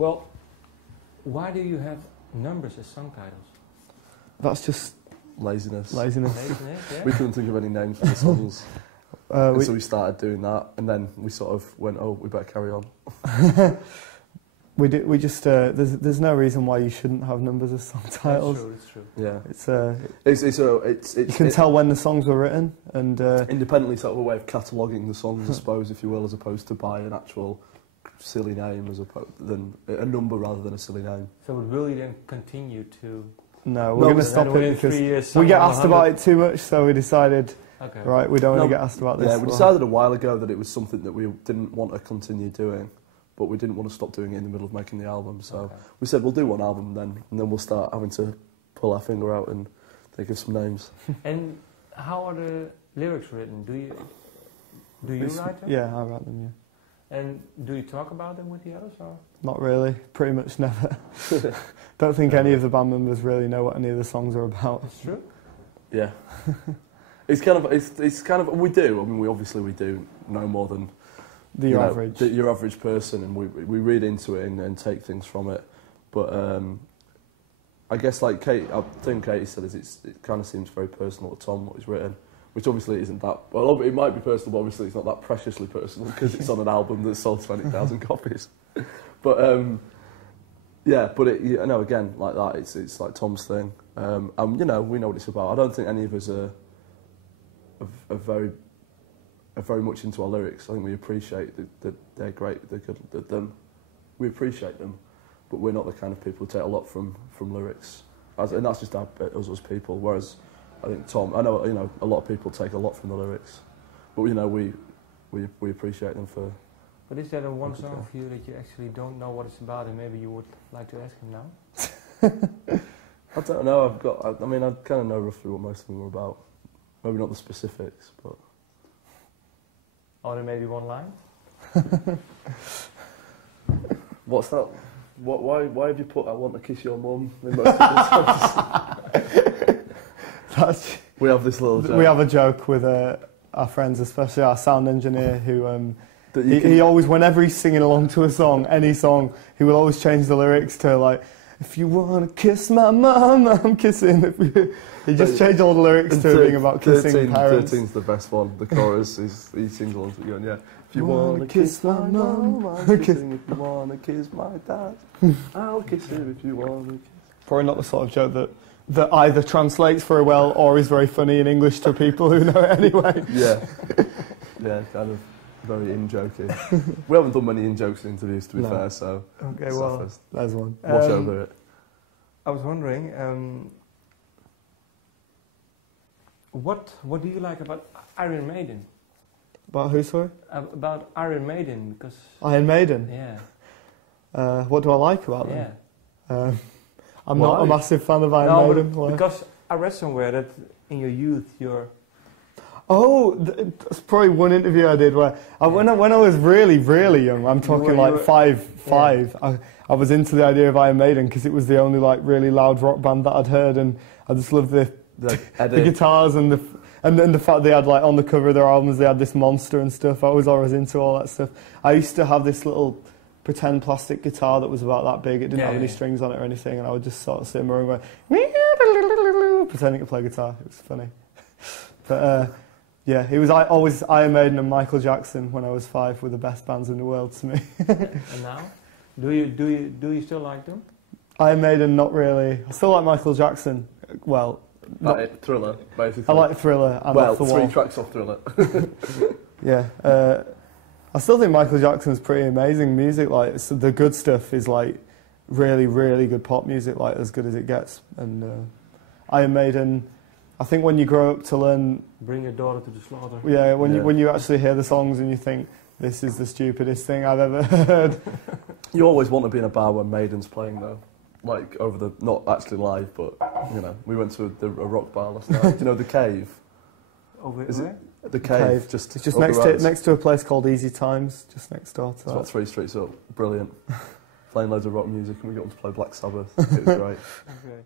Well, why do you have numbers as song titles? That's just laziness. Laziness, yeah. We couldn't think of any names for the songs. So we started doing that, and then we sort of went, oh, we better carry on. We just there's no reason why you shouldn't have numbers as song titles. It's true. Yeah, it's you can tell when the songs were written, and independently sort of a way of cataloguing the songs, I suppose, if you will, as opposed to by an actual silly name, as opposed than a number rather than a silly name. So will you then continue to? No, we're going to stop it because 3 years, we get asked about it too much, so we decided. Okay. Right, we don't want to get asked about this. Yeah, we decided a while ago that it was something that we didn't want to continue doing, but we didn't want to stop doing it in the middle of making the album. So we said we'll do one album then, and then we'll start having to pull our finger out and think of some names. And how are the lyrics written? Do you write them? Yeah, I write them. Yeah. And do you talk about them with the others, or? Not really. Pretty much never. Don't think any of the band members really know what any of the songs are about. It's true. Yeah. It's kind of we do. I mean, we do know more than your average person, and we read into it and take things from it. But I guess like Katie said, it kind of seems very personal to Tom what he's written, which obviously isn't that. Well, it might be personal, but obviously it's not that preciously personal because it's on an album that's sold 20,000 copies. But yeah, but again, like that, it's like Tom's thing. We know what it's about. I don't think any of us are very much into our lyrics. I think we appreciate that they're great, they're good, we appreciate them, but we're not the kind of people who take a lot from lyrics, and that's just us as people. Whereas I think Tom, I know a lot of people take a lot from the lyrics, but we appreciate them for. But is there one song for you that you actually don't know what it's about, and maybe you would like to ask him now? I don't know. I kind of know roughly what most of them are about. Maybe not the specifics, but. Or then maybe one line? What's that? Why have you put "I want to kiss your mum" in most of the songs? We have this little joke. We have a joke with our friends, especially our sound engineer, who he always, whenever he's singing along to a song, any song, he will always change the lyrics to like, "If you want to kiss my mum, I'm kissing." He just changed all the lyrics to being about kissing parents. 13's the best one. The chorus he sings along to going, yeah. If you want to kiss my mum, I'm kissing. If you want to kiss my dad, I'll kiss him. If you want to kiss. Probably not the sort of joke that either translates very well or is very funny in English to people who know it anyway. Yeah, kind of very in-joking. We haven't done many in-jokes in interviews, to be fair, so. Okay, well, there's one. Watch over it. I was wondering, what do you like about Iron Maiden? About who, sorry? About Iron Maiden, because... Iron Maiden? Yeah. What do I like about them? Yeah. I'm not a massive fan of Iron Maiden. Because I read somewhere that in your youth you're... Oh, that's probably one interview I did where when I was really, really young, I'm talking like five. I was into the idea of Iron Maiden because it was the only like really loud rock band that I'd heard, and I just loved the guitars and the fact they had like on the cover of their albums they had this monster and stuff. I was always into all that stuff. I used to have this little pretend plastic guitar that was about that big. It didn't have any strings on it or anything, and I would just sort of sit in my room going pretending to play guitar. It was funny, but. Yeah, he was always Iron Maiden and Michael Jackson when I was 5 were the best bands in the world to me. And now, do you still like them? Iron Maiden, not really. I still like Michael Jackson. Well, Thriller, basically. I like Thriller and Off the Wall. 3 tracks off Thriller. Yeah, I still think Michael Jackson's pretty amazing music. Like the good stuff is like really, really good pop music, like as good as it gets. And Iron Maiden. I think when you grow up to learn... Bring your daughter to the slaughter. Yeah, when you actually hear the songs and you think, this is the stupidest thing I've ever heard. You always want to be in a bar when Maiden's playing, though. Like, not actually live, but, we went to a rock bar last night. Do you know The Cave? Over is where? It? The Cave. It's just next to a place called Easy Times, just next door to that. It's about 3 streets up. Brilliant. Playing loads of rock music, and we got them to play Black Sabbath. It was great. Okay.